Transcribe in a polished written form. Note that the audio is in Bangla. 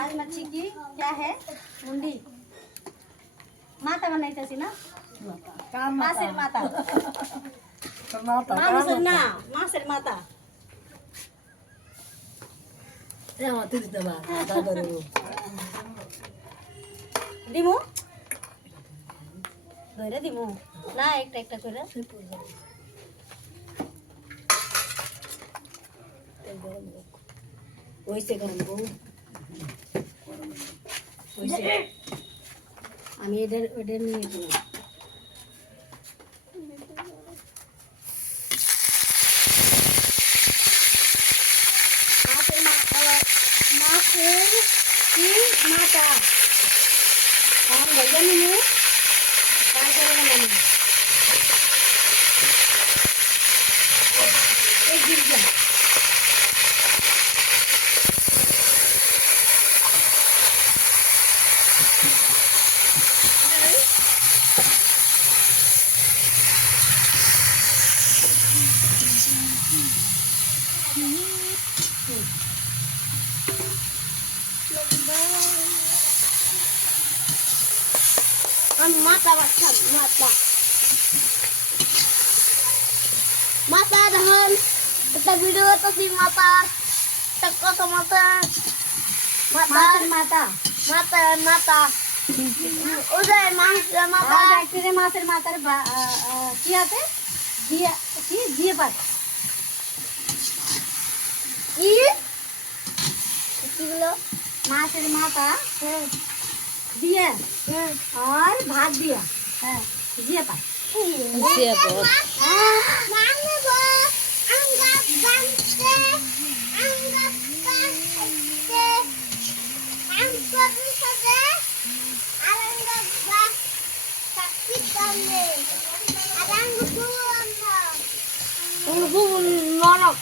आज मच्छी की क्या है मुंडी माता बनाइतेছি না মাছের মাথা মানুষের না মাছের মাথা দিমু ধরে দিমু না একটা একটা করে ওইসে গরম বউ ওইসে আমি এদের নিয়ে দিলাম মাছের কি মাথা हम भैया नहीं हूँ काय करेगा मैंने एक गिर गया mata macam mata dahan kita video atau si mata teko ke mata mata udah emang mata kira maser mata siapa dia dia pak ini maser mata दिया और भात दिया जिया पास जिया पास मांगे वो अंगत बनते अंगत भी सजे अलंगत बा sakit kami अलंगत बुन नरक